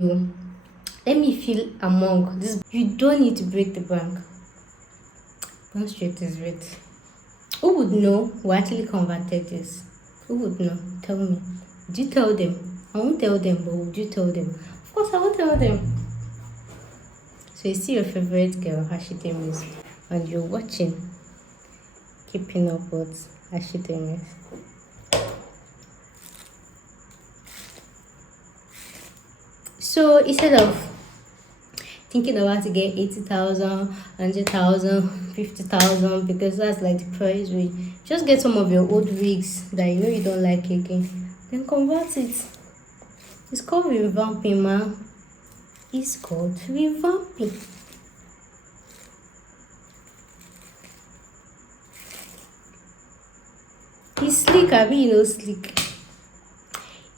you. Let me feel among this. You don't need to break the bank. One straight is red. Who would know who actually converted this? Who would know? Tell me. Would you tell them? I won't tell them, but would you tell them? Of course, I won't tell them. So you see your favorite girl, Hashidemis, and you're watching Keeping Up with Hashidemis. So instead of thinking about to get 80,000, 100,000, 50,000, because that's like the price range, just get some of your old wigs that you know you don't like again, then convert it. It's called revamping, man. It's called revamping. It's sleek, abi you know sleek.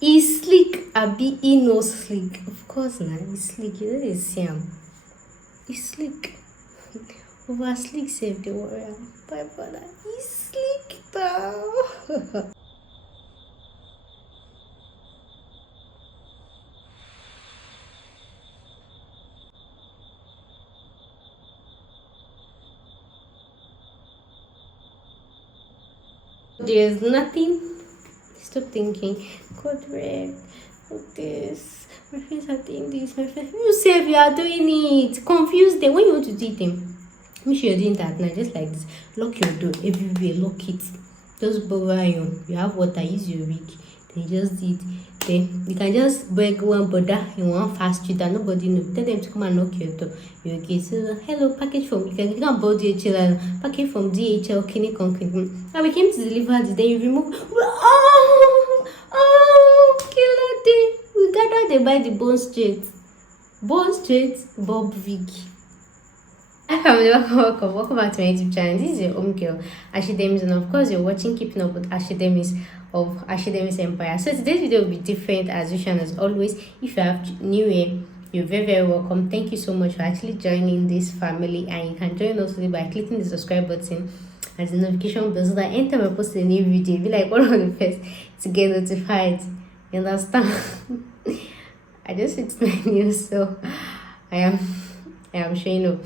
It's sleek, abi you know sleek. Of course, nah, it's sleek. You know they see him. It's sleek. Over sleek save the warrior. Bye brother. It's sleek though. There's nothing. Stop thinking. God red. This. My friends are doing this. My friends. You say you are doing it. Confuse them. When you want to do them, make sure you're doing that now. Just like this. Lock your door everywhere. Lock it. Just bother you. You have water. Use your wig. Then just do it. Then you can just break one border in one fast street that nobody knows. Tell them to come and knock your door. You okay? So hello, package from you can buy DHL. Package from DHL. Kini concrete. And we came to deliver the day you remove. Killer day. We gathered they buy the bone straight. Bone straight, Bob Vic. Welcome back to my YouTube channel. This is your home girl, Ashidemis, and of course you're watching Keeping Up with Ashidemis of Ashidemis Empire. So today's video will be different as usual as always. If you have new here, you're very welcome. Thank you so much for actually joining this family, and you can join us by clicking the subscribe button and the notification bell so that anytime I post a new video, you'll be like one of the first to get notified. You understand? I just fixed my news, so I am showing up.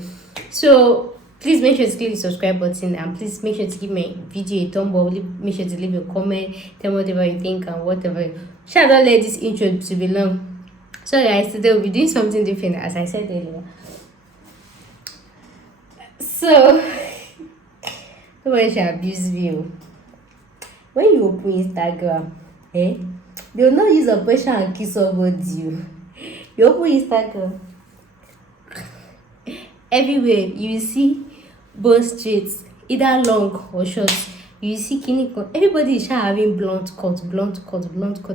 So please make sure to click the subscribe button, and please make sure to give my video a thumb up. Make sure to leave a comment, tell me whatever you think and whatever. Shall not let this intro to be long. So guys, today we'll be doing something different as I said earlier. So nobody shall abuse you. When you open Instagram, they will not use a person and kiss somebody. You open Instagram, everywhere you see both streets, either long or short. You see everybody is having blunt cut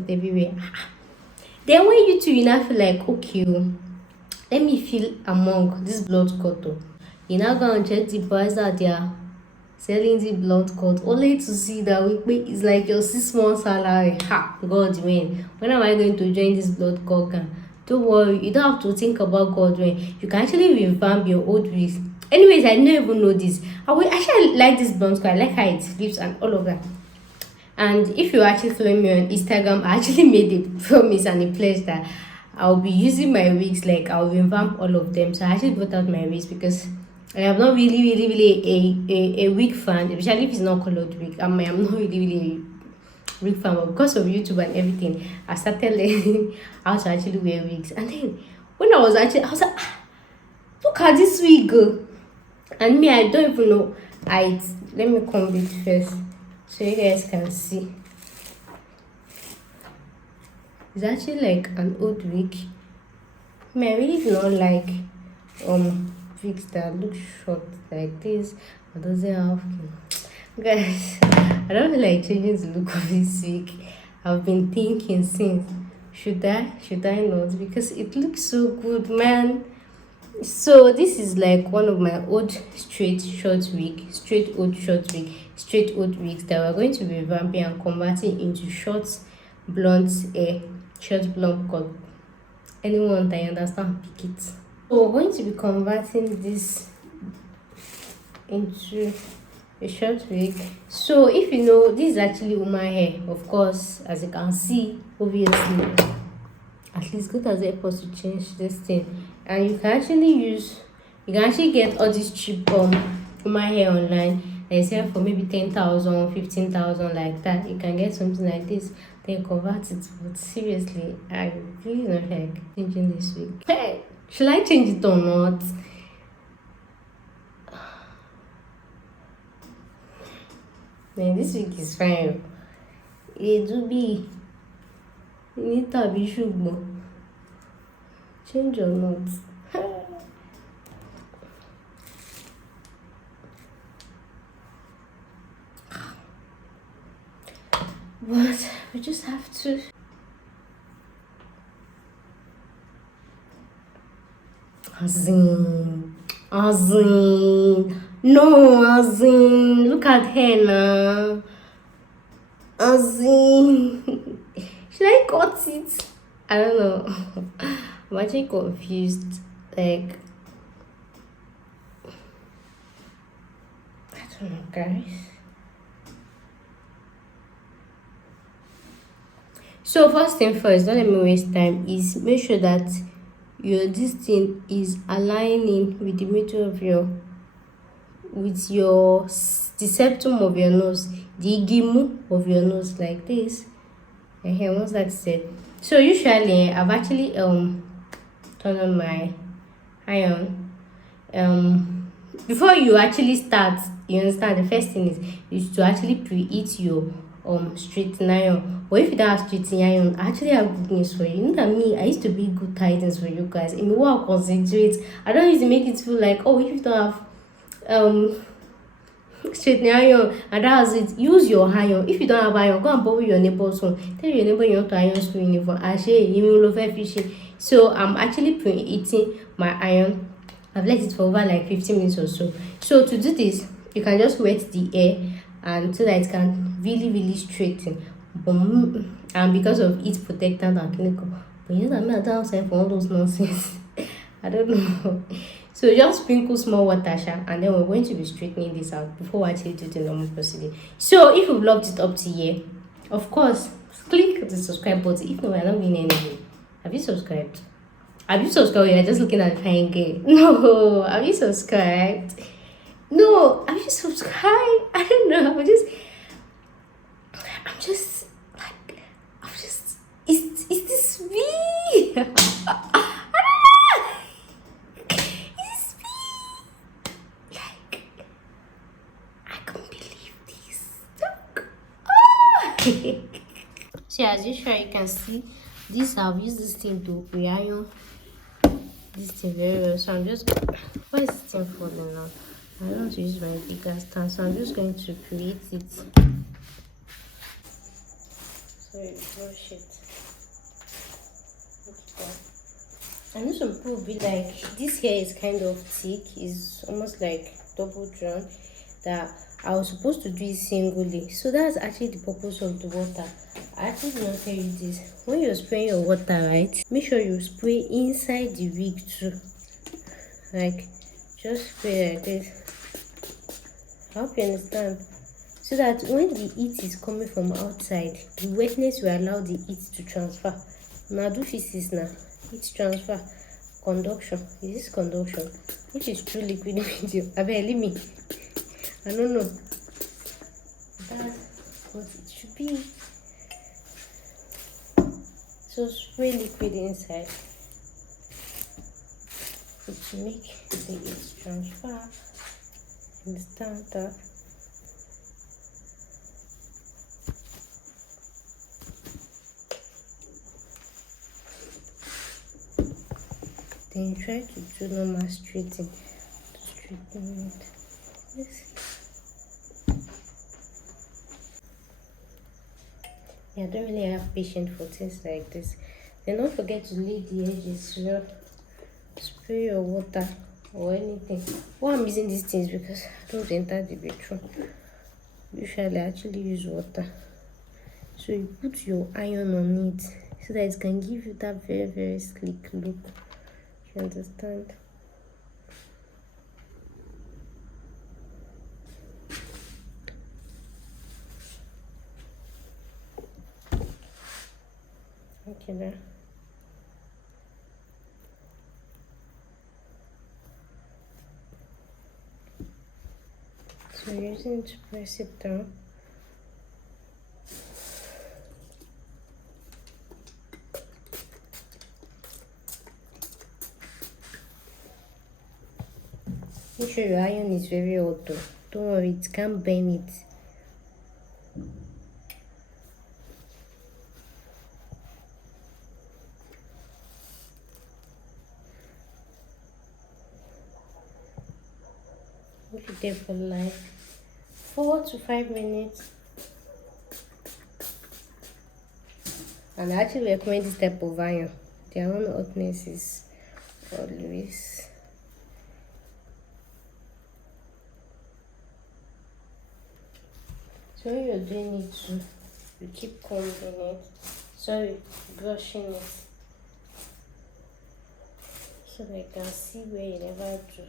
everywhere. Then when you two, you now feel like, okay, let me feel among this blunt cut. You now go and check the boys out there selling the blunt cut, only to see that it's like your 6 months salary. Ha, God, when am I going to join this blunt cut? Don't worry, you don't have to think about God when you can actually revamp your old wigs. Anyways, I don't even know this. I actually like this blunt cut. I like how it flips and all of that. And if you actually follow me on Instagram, I actually made a promise and a pledge that I'll be using my wigs, like I'll revamp all of them. So I actually brought out my wigs because I am not really a wig fan, especially if it's not colored wig. I'm not really a wig fan, but because of YouTube and everything, I started learning how to actually wear wigs. And then when I was like, look at this wig, and me, I don't even know. Let me comb it first so you guys can see. It's actually like an old wig. I really do not like wigs that look short like this. It doesn't have guys. I don't feel like changing the look of this wig. I've been thinking since should I not, because it looks so good, man. So this is like one of my old straight old wigs that we're going to be revamping and converting into short blonde cut. Anyone that understand, pick it. So we're going to be converting this into a short wig. So if you know, this is actually woman hair, of course, as you can see, obviously. at least God has helped us to change this thing. And you can actually get all this cheap human hair online. They sell for maybe 10,000, 15,000, like that. You can get something like this, then convert it. But seriously, I really don't like changing this week. Hey, should I change it or not? Man, this week is fine. It will be. You need to be sure. Change or not? But we just have to. Azin. No, Azin. Look at her now. Azin. Should I cut it? I don't know. I'm actually confused. Like, I don't know, guys. So first thing first, don't let me waste time, is make sure that this thing is aligning with the middle of the septum of your nose, the igimu of your nose, like this. And here, once that's set. So usually I've actually turned on my iron. Before you actually start, you understand, the first thing is to actually preheat your straightening iron. But if you don't have straightening iron, I actually have good news for you. You know that me, I used to be good tidings for you guys. In what I concentrate, I don't used to make it feel like, oh, if you don't have straightening iron and that's it, use your iron. If you don't have iron, go and borrow your neighbor's one. Tell your neighbor you want to iron school uniform. You will love fishing. So I'm actually preheating my iron. I've let it for over like 15 minutes or so. So to do this, you can just wet the air and so that it can really straighten. And because of heat protectant and clinical. But you know that I don't have for all those nonsense. I don't know. So just sprinkle small water, and then we're going to be straightening this out before we actually do the normal procedure. So if you've loved it up to here, of course, click the subscribe button. If not, we're not doing anything. Have you subscribed? Have you subscribed? You're just looking at the fine girl. No, have you subscribed? No, have you subscribed? I don't know. Is this me? I don't know. Is this me? Like, I can't believe this. Look. Oh. So as usual, you can see this. I've used this thing to re-iron this thing very well. So I'm just, why is this thing falling now? I don't want to use my bigger stand, so I'm just going to create it. Sorry, brush it. Okay. I know some people will be like, this hair is kind of thick, it's almost like double drawn, that I was supposed to do it singly. So that's actually the purpose of the water. I actually did not tell you this. When you're spraying your water, right, make sure you spray inside the wig too. Like, just spray like this. I hope you understand. So that when the heat is coming from outside, the wetness will allow the heat to transfer. Now do physics now. Heat transfer. Conduction. Is this conduction? Which is true liquid video. I better leave me. I don't know. That's what it should be. So spray liquid inside to make the heat transfer. Understand that? Then try to do normal straightening. Straighten it. Yes. Yeah, I don't really have patience for things like this. Then don't forget to lay the edges. You know, spray your water or anything. Why I'm using these things because I don't enter the bathroom. Usually I actually use water. So you put your iron on it so that it can give you that very sleek look. You understand? Okay, there. So using it to press it down. Make sure your iron is very hot though. Don't worry, it can't burn it. Leave it there for like 4 to 5 minutes. And I actually recommend this type of iron. Their own hotness is always. So when you're doing it too, you keep combing it. Sorry, brushing it. So that you can see where you never do.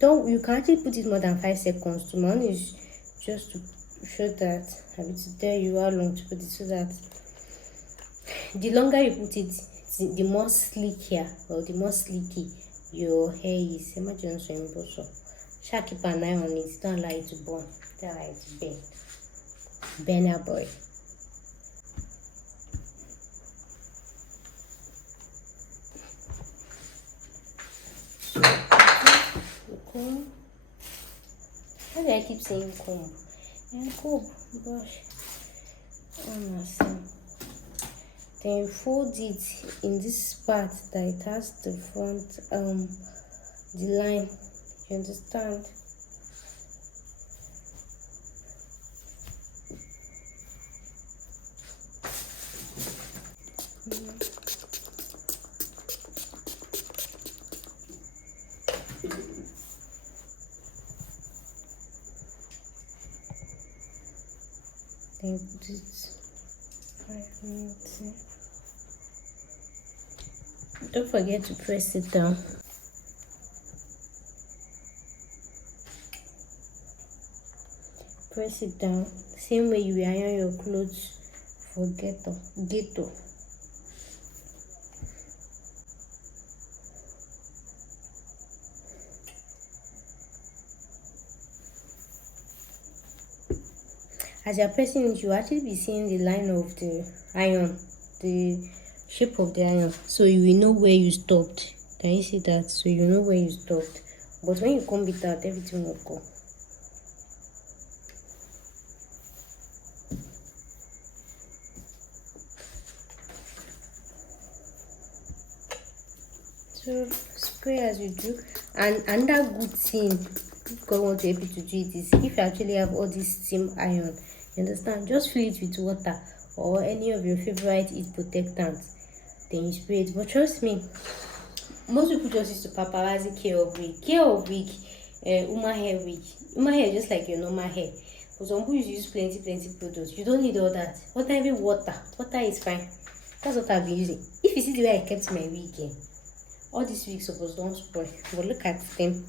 Don't, you can actually put it more than 5 seconds. To man is just to show that I will tell you how long to put it, so that the longer you put it, the more slickier or the more slicky your hair is. Imagine so impossible. Shall keep an eye on it. Don't allow it to burn. Don't allow it to burn. Burner boy. Comb. Why do I keep saying comb? And comb, brush, and then fold it in this part that it has the front, the line. You understand? Then put it 5 minutes. Don't forget to press it down. Press it down. Same way you iron your clothes for ghetto. As you're pressing it, you actually be seeing the line of the iron, the shape of the iron, so you will know where you stopped. Can you see that? So you know where you stopped. But when you comb it out, everything will go. So spray as you do. And another good thing God want to help you to do it is, if you actually have all this steam iron, you understand, just fill it with water or any of your favorite heat protectants, then you spray it. But trust me, most people just use to paparazzi care of wig, human hair wig. Human hair just like your normal hair. For some people, you use plenty products. You don't need all that. Water is fine. That's what I've been using. If you see the way I kept my wig, all these wigs supposed don't spoil, but look at them.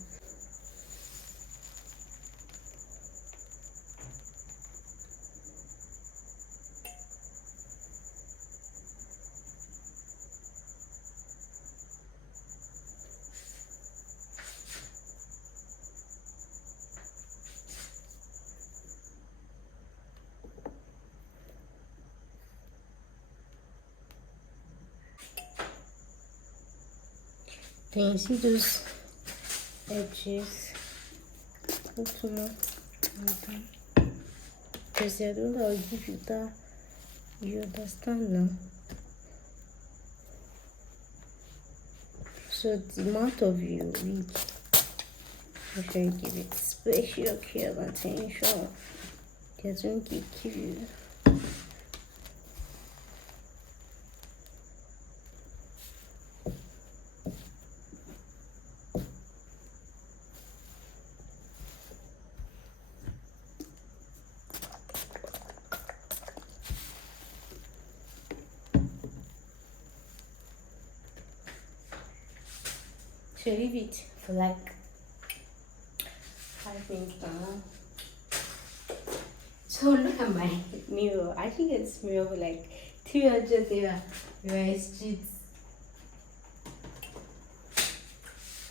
Then you see those edges. Look more. Because I don't know how to give you that. You understand now? So the amount of your wig, make sure you give it special care and attention. Just don't give you. So leave it for like 5 minutes now. So look at my mirror. I think it's mirror for like 300 there. Right, streets.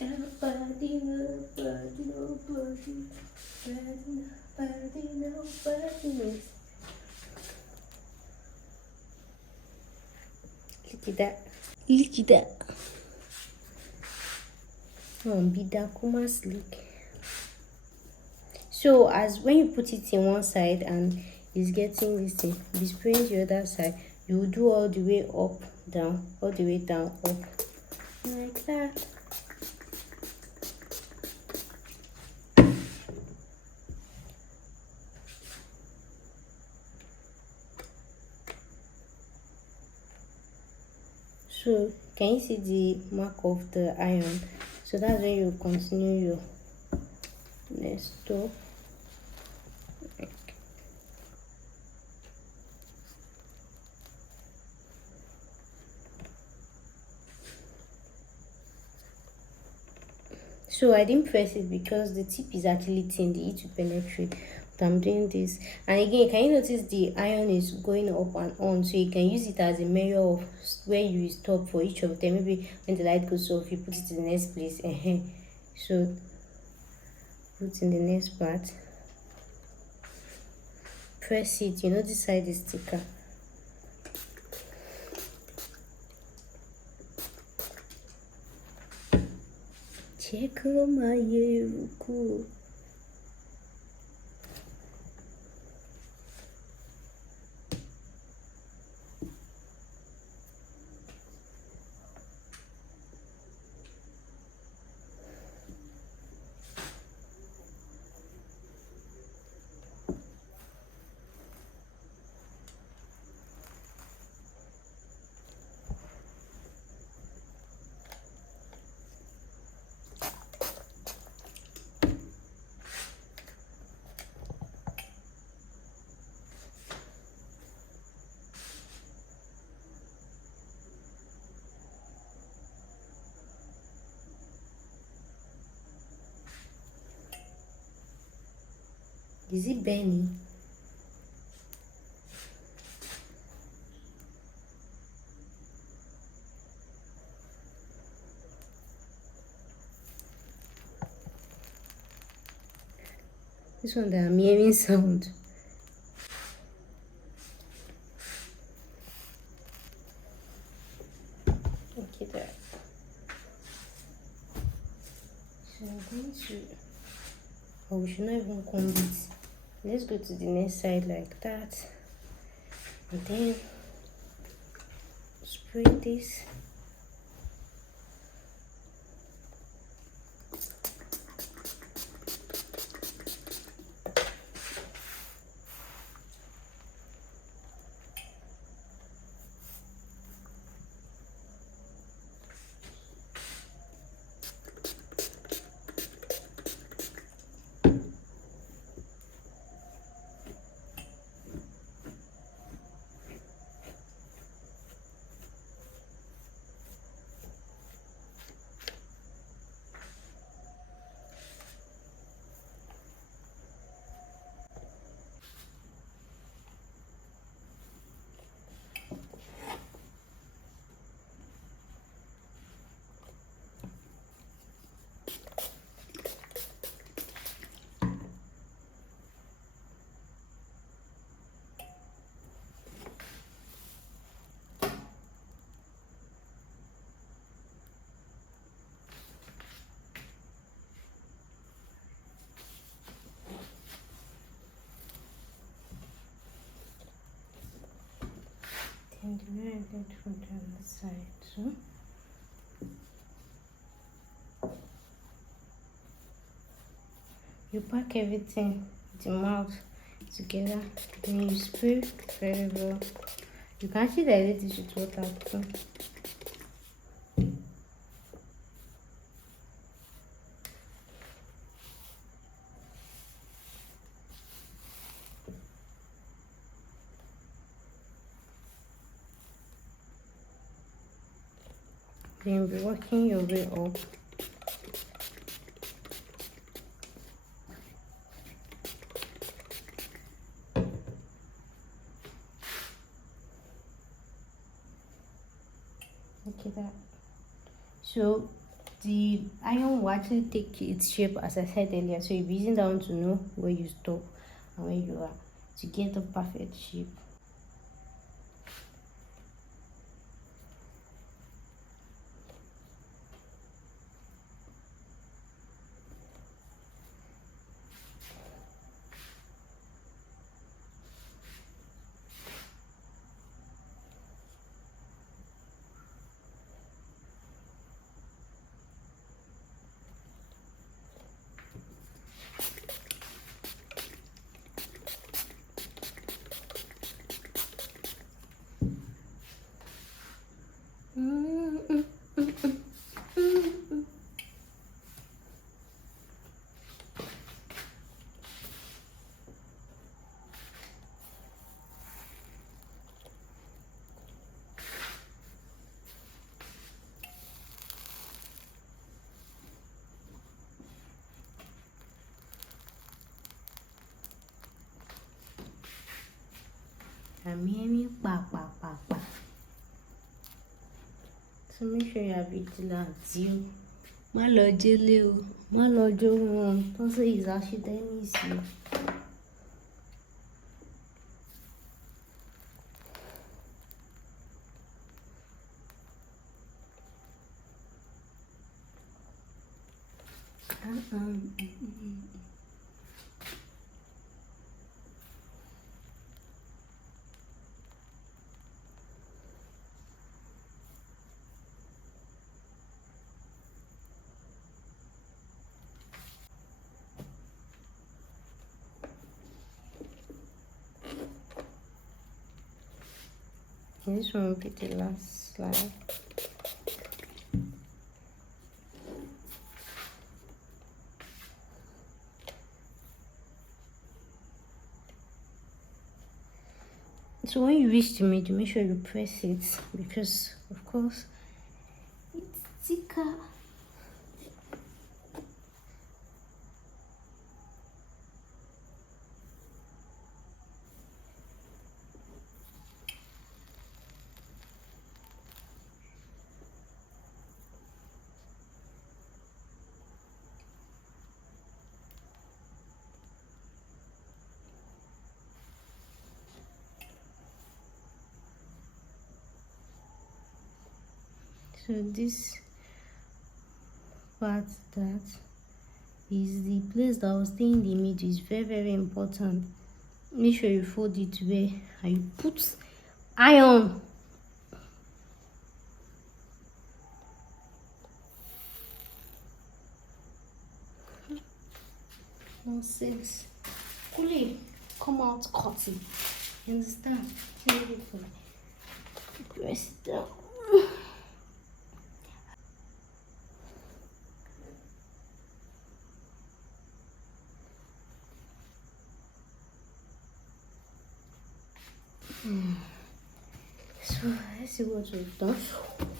Nobody, nobody, nobody, nobody, nobody knows. Look at that. Look at that. Oh, be that kuma slick. So as when you put it in one side and it's getting this thing, be spraying the other side, you will do all the way up, down, all the way down, up, like that. So can you see the mark of the iron? So that's when you continue your next step. So I didn't press it because the tip is actually thin, the heat to penetrate. But I'm doing this, and again, can you notice the iron is going up and on, so you can use it as a measure of where you stop for each of them. Maybe when the light goes off, you put it in the next place. So put in the next part, press it. You know this side is thicker. Check my cool. Is it Benny? This one that I'm hearing sound. Okay, there. So I'm going to. Oh, we should not even comb it. Let's go to the next side like that, and then spray this. And then I get from the other side. So you pack everything, the mouth together, then you spray very well. You can actually dilute this with water too. Then be working your way up. like that. So the iron will actually take its shape as I said earlier. So you'll be using that one to know where you stop and where you are to get the perfect shape. I'm hearing pa pa pa pa. So make sure you have vigilance. You. Má lọ jẹ́lé o, má lọ jó wọn. Tó ṣe ìzáṣítẹ́nìsì. This one will be the last slide. So when you reach the middle, make sure you press it because, of course, it's thicker. So this part that is the place that will stay in the middle is very, very important. Make sure you fold it where and you put iron. Nonsense. Coolly come out cutting. You understand? Press it down. So let's see what we've done.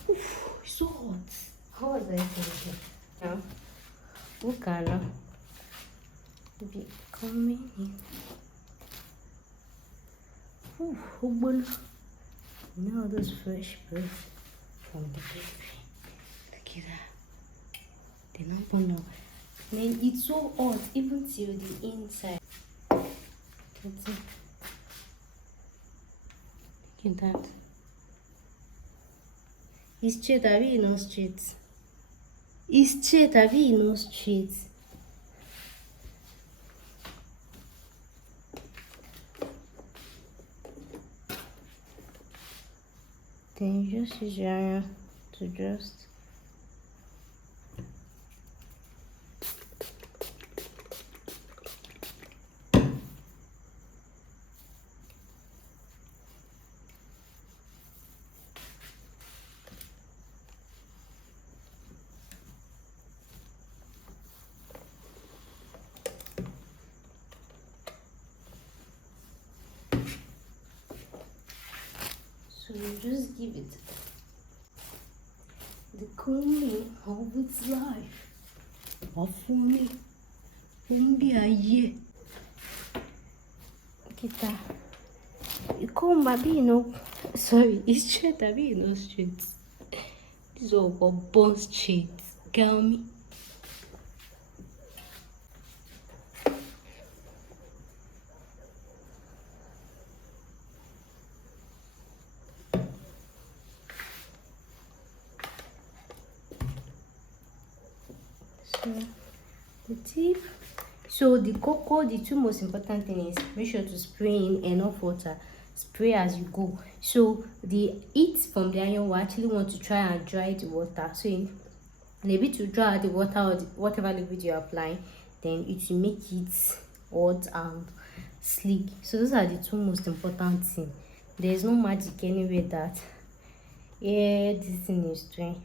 Oof, it's so hot. How was I thinking? Now, look at now. Be coming in. Ooh, you know this fresh breath from the baby. Look at that. The number now. Then it's so hot even till the inside. That's it. Look at that. It's straight, are we not straight? It's straight, are we not straight? Then you just use your iron to just so you just give it the combing of its life. Hopefully, aye. Look at that. You comb baby, sorry, it's straight, baby, straight. This is all about bone straight. Girl me. So the tip. So the cocoa, the two most important thing is make sure to spray in enough water. Spray as you go. So the heat from the iron will actually want to try and dry the water. So in a bit to dry the water or whatever liquid you're applying, then it will make it hot and sleek. So those are the two most important things. There's no magic anywhere that this thing is doing.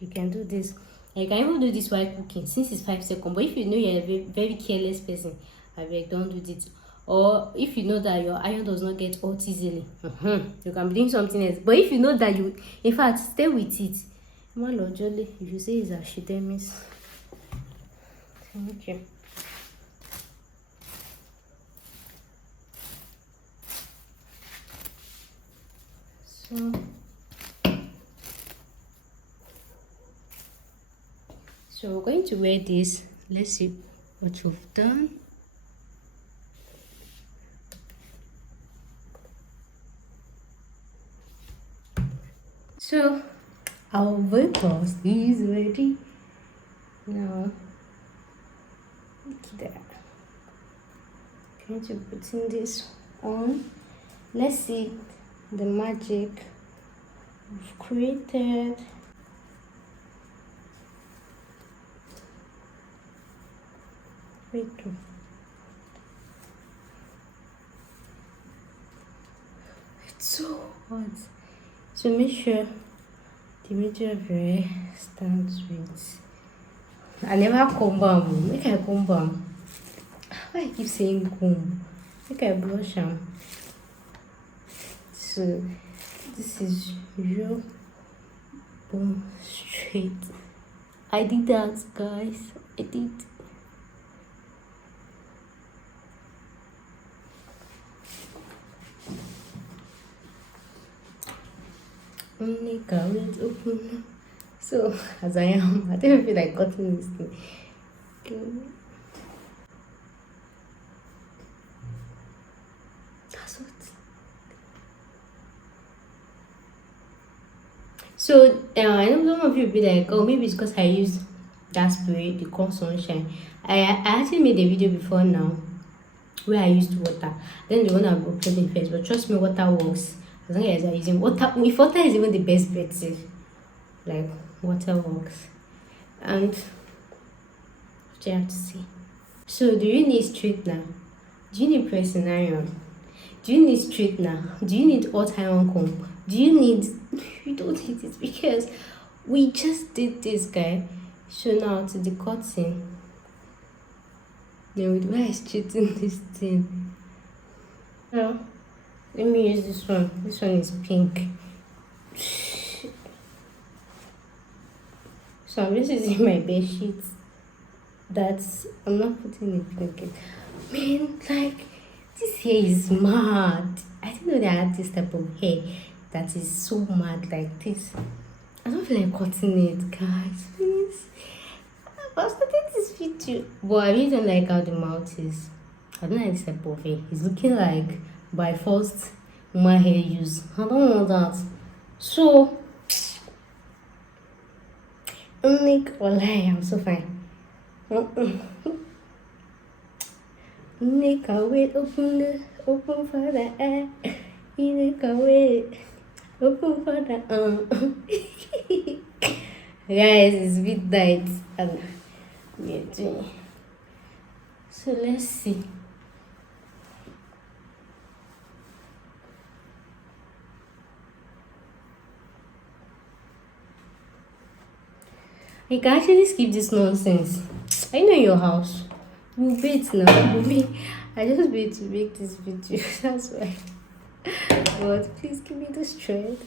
You can do this. You can even do this while cooking since it's 5 seconds. But if you know you're a very careless person, I beg, don't do this. Or if you know that your iron does not get hot easily, you can be doing something else. But if you know that you, in fact, stay with it. If you say it's a shit, that means thank you. So we're going to wear this. Let's see what you've done. So our weight-loss is ready. Now look at that. I'm going to put in this on. Let's see the magic we've created. Wait. It's so hot. So make sure the middle of your hair stands with. I never comb balm. Make I comb balm. Why I keep saying comb? Make I brush am. So this is real bone straight. I did that, guys. I did. Only carrot open. So as I am, I don't feel like cutting this thing. Okay. That's what. So I know some of you will be like, oh, maybe it's because I used that spray, the Corn Sunshine. I actually made a video before now where I used water. Then the one I'm uploading first, but trust me, water works. As long as I'm using water, if water is even the best bet, like water works. And what you have to see. So do you need straightener? Do you need pressing iron? Do you need straightener? Do you need hot iron comb? Do you need? You don't need it because we just did this, guy. So now to the cutting. Then why is straighten this thing? Now let me use this one. This one is pink. So I'm just using my bed sheets. I'm not putting it pink. Man, like this hair is mad. I didn't know they had this type of hair that is so mad like this. I don't feel like cutting it, guys. Please. I started this video. But I really don't like how the mouth is. I don't like this type of hair. It's looking like by first my hair use. I don't want that. So I'm so fine. Nick, wait, open for the air. Nick, wait, open for the guys, it's midnight and we're doing. So let's see. You can actually skip this nonsense. Are you in your house? We'll wait now. I just wait to make this video. That's why. But please give me the strength.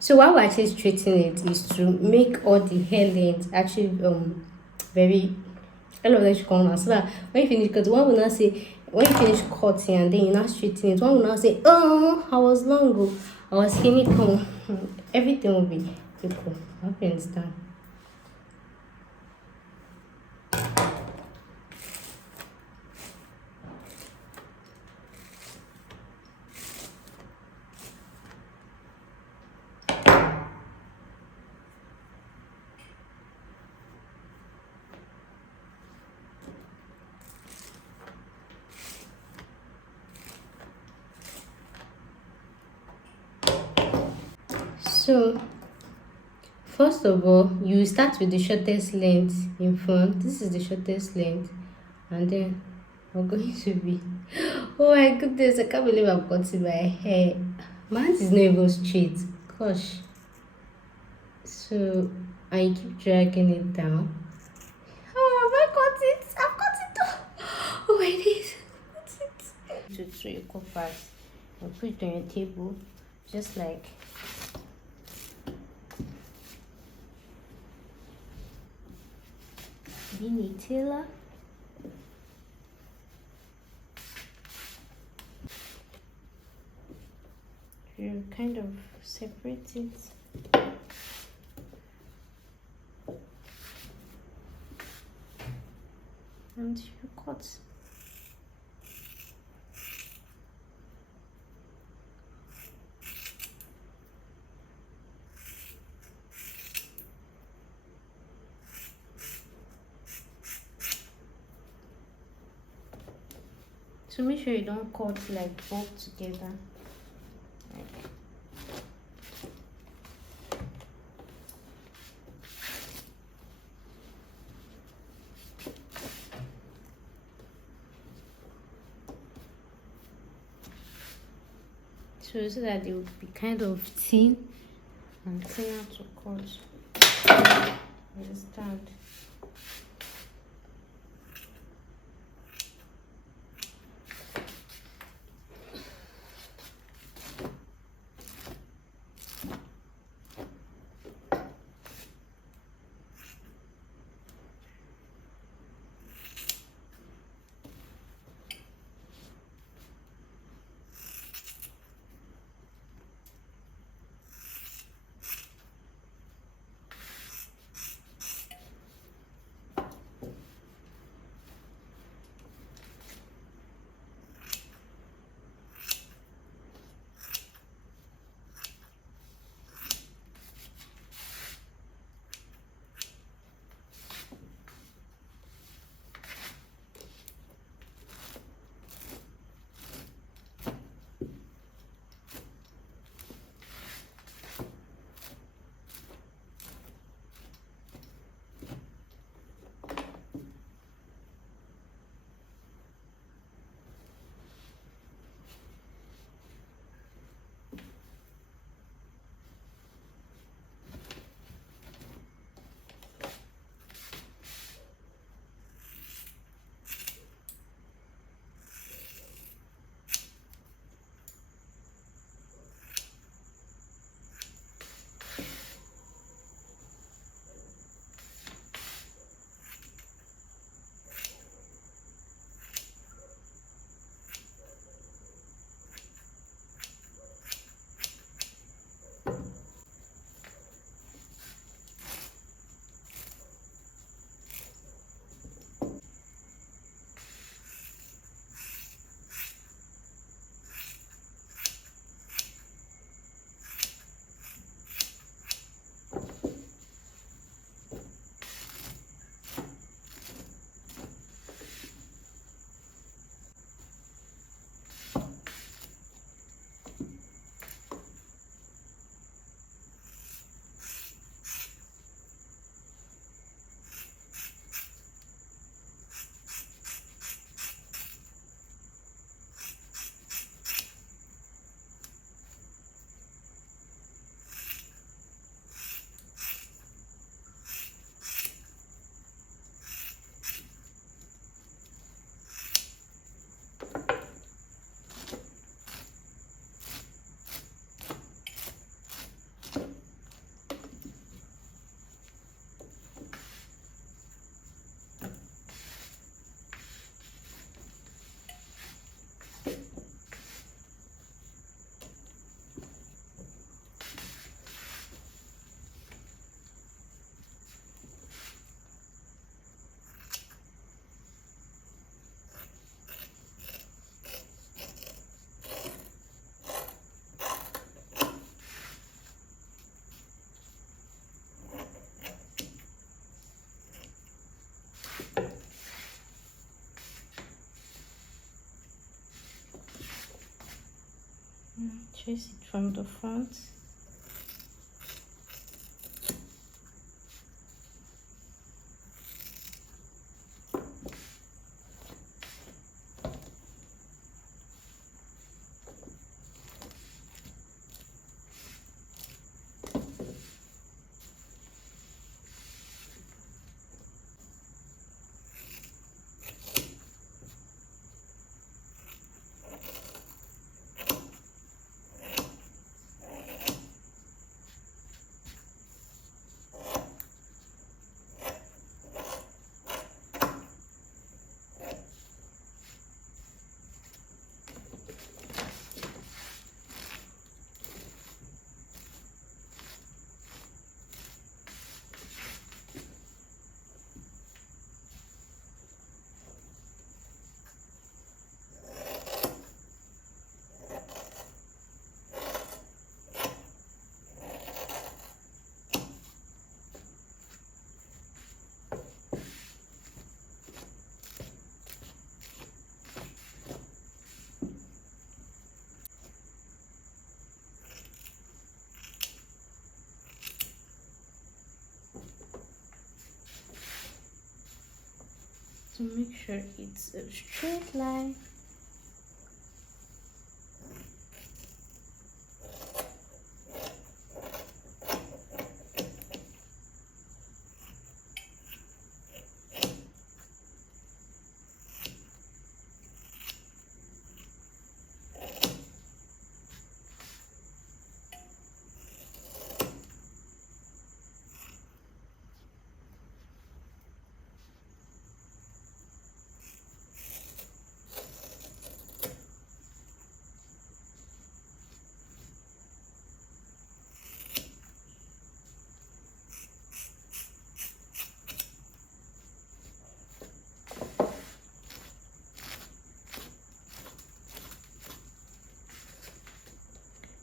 So while we're actually straightening it is to make all the hair length actually very all of them should come out. So that when you finish, because one will not say when you finish cutting and then you not straighten it, one will not say, oh, I was long ago, I was skinny come. Everything will be People, I hope you understand. So first of all, you start with the shortest length in front. This is the shortest length, and then we're going to be. Oh my goodness! I can't believe I've got in my hair. Mine is not even straight. Gosh. So I keep dragging it down. Oh, I got it! I've got it! Oh my days! Got it! To your cup first, and put it on your table, just like. Being a tailor, you kind of separate it. And you cut. So make sure you don't cut like both together. Like. So that they would be kind of thin and cleaner to cut. Understand? trace it from the front. To make sure it's a straight line.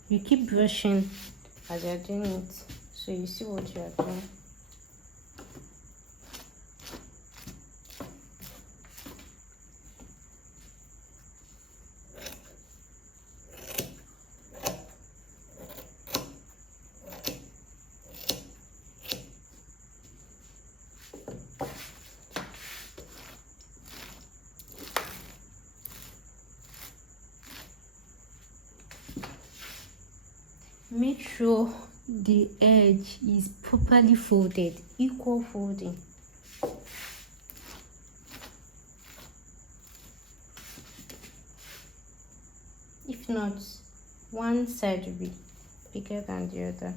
You keep brushing as you're doing it, so you see what you are doing. Make sure the edge is properly folded, equal folding. If not, one side will be bigger than the other.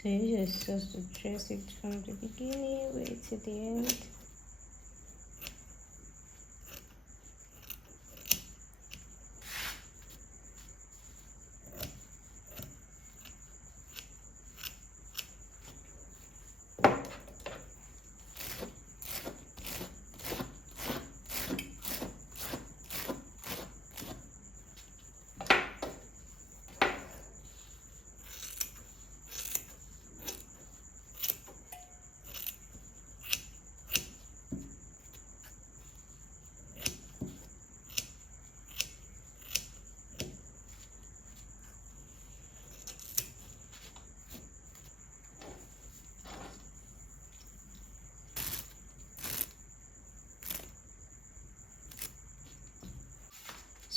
So you just to trace it from the beginning way to the end.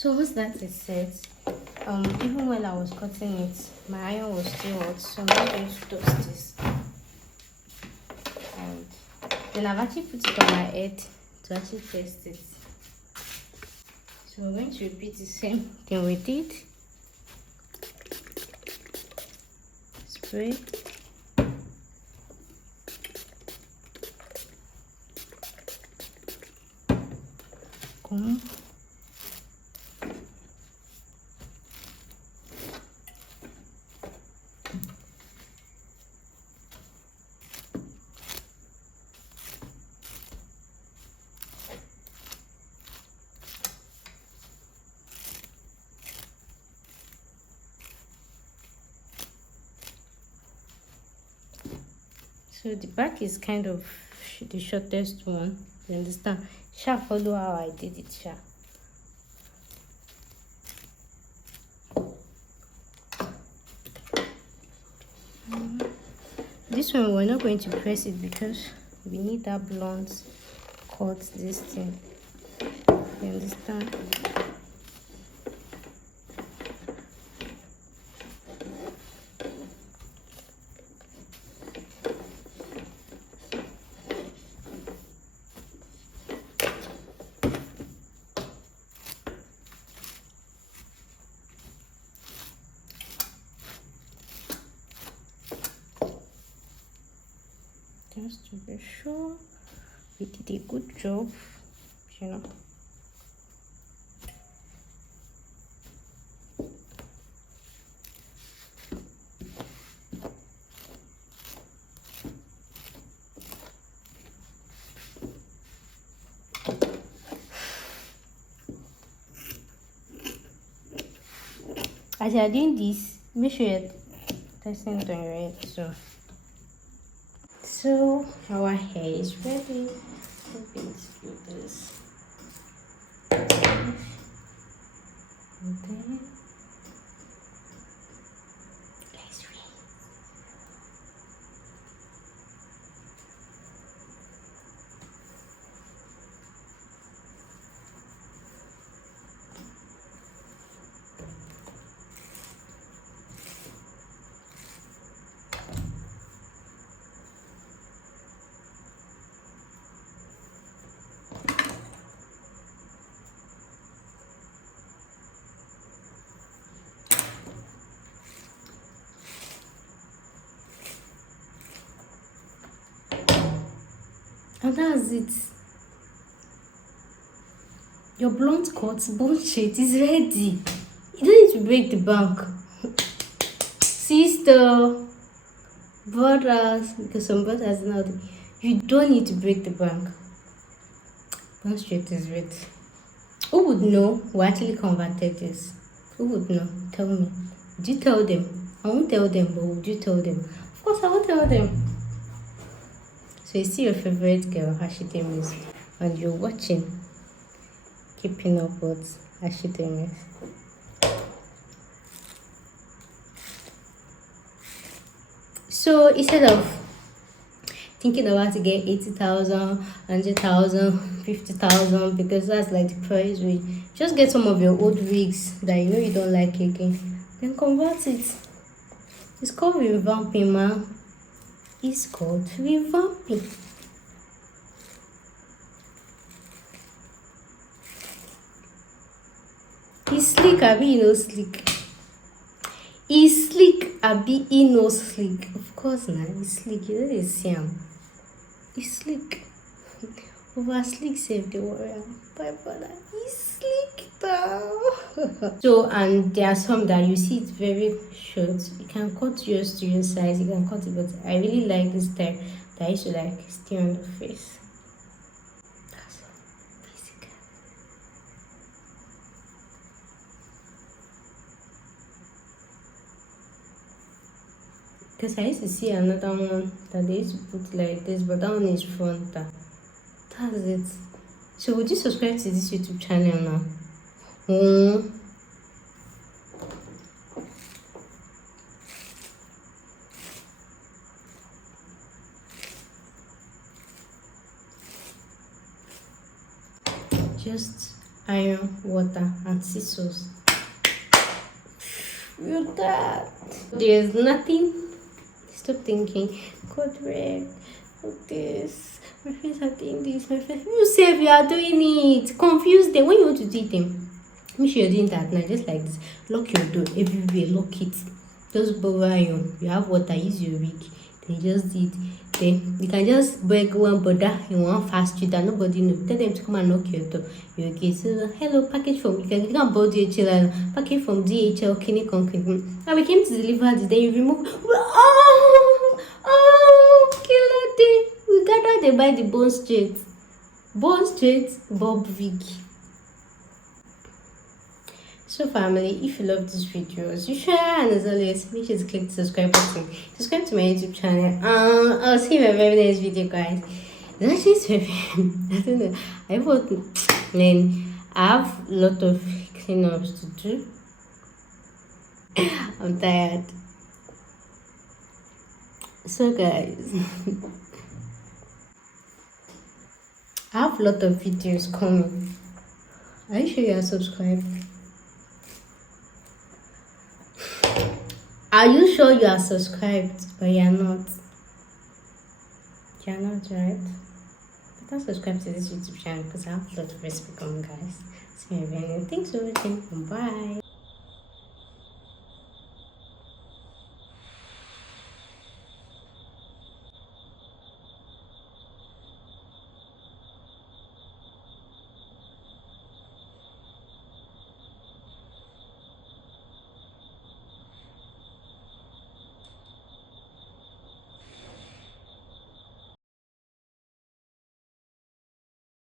So once that is set, even while I was cutting it, my iron was still hot, so I'm not going to toast this. And then I've actually put it on my head to actually test it. So we're going to repeat the same thing with it. Spray. Comb. So the back is kind of the shortest one. You understand? Sha, follow how I did it, Sha. This one we're not going to press it because we need that blunt cut this thing. You understand? Just to be sure we did a good job, you know. As you are doing this, make sure you're testing it on your head. So our hair is ready. Let's do this. And then let's read. And that's it. Your blunt cut bone shade is ready. You don't need to break the bank. Sister, brothers, because some brothers now, you don't need to break the bank. Bone shade is ready. Who would know who actually converted this? Who would know? Tell me. Would you tell them? I won't tell them, but would you tell them? Of course, I will tell them. So you see your favorite girl, Ashite Miss, and you're watching, keeping up with Ashite Miss. So instead of thinking about to get 80,000, 100,000, 50,000, because that's like the price range, just get some of your old wigs that you know you don't like again, then convert it. It's called revamping, man. It's called revamping. It's sleek, abi e no sleek. It's sleek, abi e no sleek. Of course, na it's sleek. You know they see am. It's sleek. Over sleek save the warrior. Bye brother. It's sleek though. So, and there are some that you see it's very short. You can cut yours to your size. You can cut it, but I really like this type that I used to like stay on the face. That's basic. Because I used to see another one that they used to put like this, but that one is frontal. That's it. So would you subscribe to this YouTube channel now? Just iron, water, and scissors. Look that. There's nothing. Stop thinking. God red. Look this. My friends are doing this. My friends. You say you are doing it. Confuse them when you want to do them. Make sure you're doing that now, just like this. Lock your door everywhere. Lock it. Just borrow iron. You have water. Use your wig. Then you just did. Then you can just beg one brother in one fast street that nobody knows. Tell them to come and knock your door. You okay? So hello, package from you can borrow DHL. Package from DHL. Kini concrete. And we came to deliver this. Then you remove. Killer day. We gathered they buy the bone straight. Bob wig. So family, if you love these videos, you share, and as always, make sure to click the subscribe button. Subscribe to my YouTube channel. I'll see you in my very next video, guys. It's actually so I don't know. I thought, man, I have a lot of cleanups to do. I'm tired. So guys, I have a lot of videos coming. Are you sure you are subscribed? Are you sure you are subscribed? But you are not. You are not, right? Don't subscribe to this YouTube channel because I have a lot of recipe coming, guys. See you again. Thanks for watching. Bye.